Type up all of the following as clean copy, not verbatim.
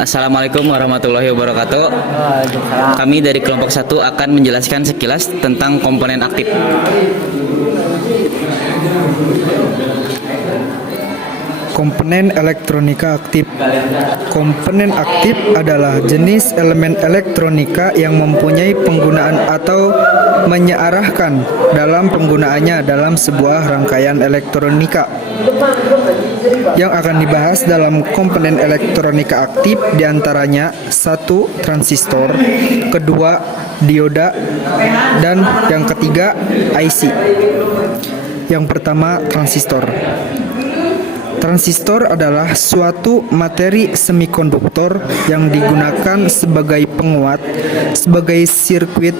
Assalamualaikum warahmatullahi wabarakatuh. Waalaikumsalam. Kami dari kelompok 1 akan menjelaskan sekilas tentang komponen aktif. Komponen elektronika aktif. Komponen aktif adalah jenis elemen elektronika yang mempunyai penggunaan atau menyearahkan dalam penggunaannya dalam sebuah rangkaian elektronika. Yang akan dibahas dalam komponen elektronika aktif diantaranya 1. Transistor, kedua dioda, dan yang ketiga IC. Yang pertama, transistor. Transistor adalah suatu materi semikonduktor yang digunakan sebagai penguat, sebagai sirkuit,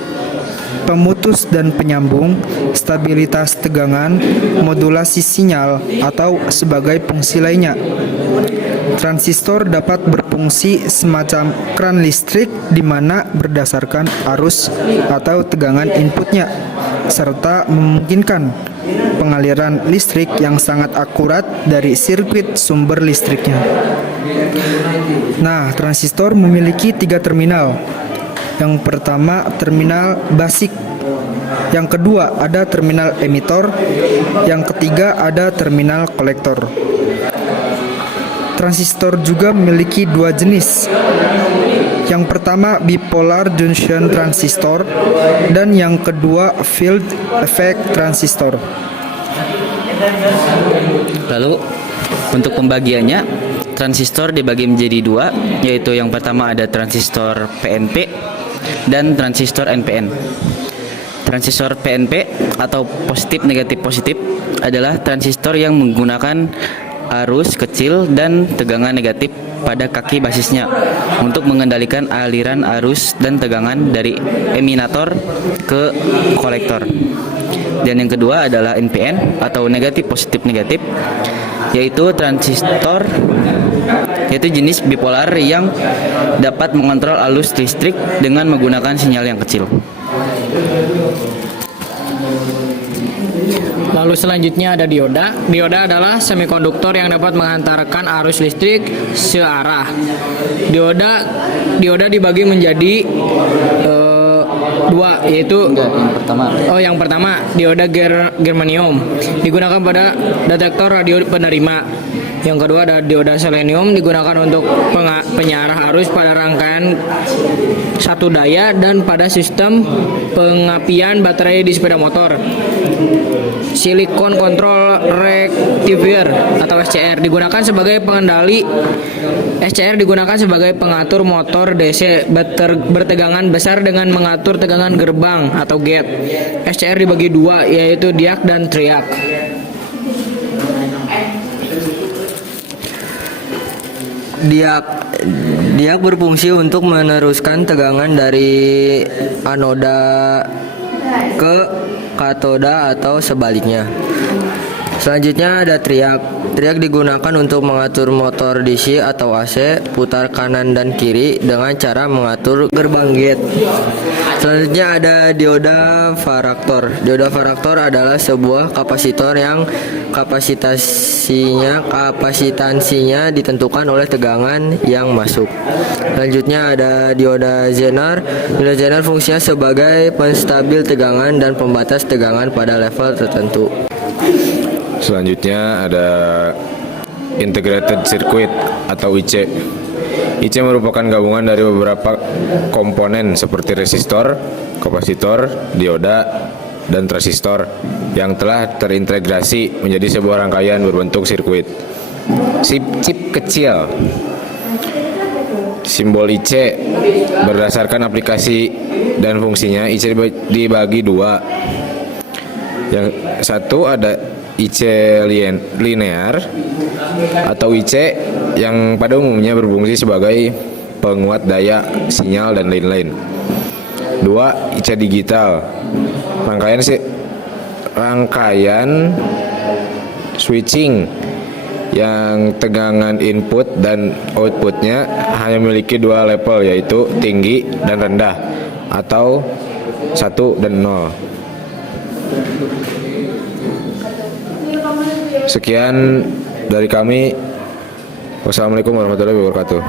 pemutus dan penyambung, stabilitas tegangan, modulasi sinyal, atau sebagai fungsi lainnya. Transistor dapat berfungsi semacam keran listrik di mana berdasarkan arus atau tegangan inputnya, serta memungkinkan pengaliran listrik yang sangat akurat dari sirkuit sumber listriknya. Nah, transistor memiliki 3 terminal. Yang pertama, terminal basic. Yang kedua, ada terminal emitor. Yang ketiga, ada terminal kolektor. Transistor juga memiliki 2 jenis. Yang pertama, bipolar junction transistor, dan yang kedua, field effect transistor. Lalu untuk pembagiannya, transistor dibagi menjadi 2, yaitu yang pertama ada transistor PNP dan transistor NPN. Transistor PNP atau positif negatif positif adalah transistor yang menggunakan arus kecil dan tegangan negatif pada kaki basisnya untuk mengendalikan aliran arus dan tegangan dari eminator ke kolektor. Dan yang kedua adalah NPN atau negatif positif negatif, yaitu transistor jenis bipolar yang dapat mengontrol arus listrik dengan menggunakan sinyal yang kecil. Lalu selanjutnya ada dioda. Dioda adalah semikonduktor yang dapat mengantarkan arus listrik searah. Dioda dibagi menjadi 2, yaitu yang pertama dioda germanium digunakan pada detektor radio penerima. Yang kedua ada dioda selenium digunakan untuk penyiarah arus pada rangkaian satu daya dan pada sistem pengapian baterai di sepeda motor. Silicon Control Rectifier atau SCR digunakan sebagai pengendali. SCR digunakan sebagai pengatur motor DC bertegangan besar dengan mengatur tegangan gerbang atau gate. SCR dibagi 2, yaitu diak dan triak. Diak berfungsi untuk meneruskan tegangan dari anoda ke katoda atau sebaliknya. Selanjutnya ada triak. Triak digunakan untuk mengatur motor DC atau AC putar kanan dan kiri dengan cara mengatur gerbang gate. Selanjutnya ada dioda varaktor. Dioda varaktor adalah sebuah kapasitor yang kapasitansinya ditentukan oleh tegangan yang masuk. Selanjutnya ada dioda Zener. Dioda Zener fungsinya sebagai penstabil tegangan dan pembatas tegangan pada level tertentu. Selanjutnya ada integrated circuit atau IC. IC merupakan gabungan dari beberapa komponen seperti resistor, kapasitor, dioda, dan transistor yang telah terintegrasi menjadi sebuah rangkaian berbentuk sirkuit. Chip kecil. Simbol IC berdasarkan aplikasi dan fungsinya. IC dibagi 2. Yang satu ada IC linear atau IC yang pada umumnya berfungsi sebagai penguat daya, sinyal, dan lain-lain. 2. IC digital, rangkaian switching yang tegangan input dan outputnya hanya memiliki 2 level, yaitu tinggi dan rendah atau 1 dan 0. Sekian dari kami. Wassalamualaikum warahmatullahi wabarakatuh.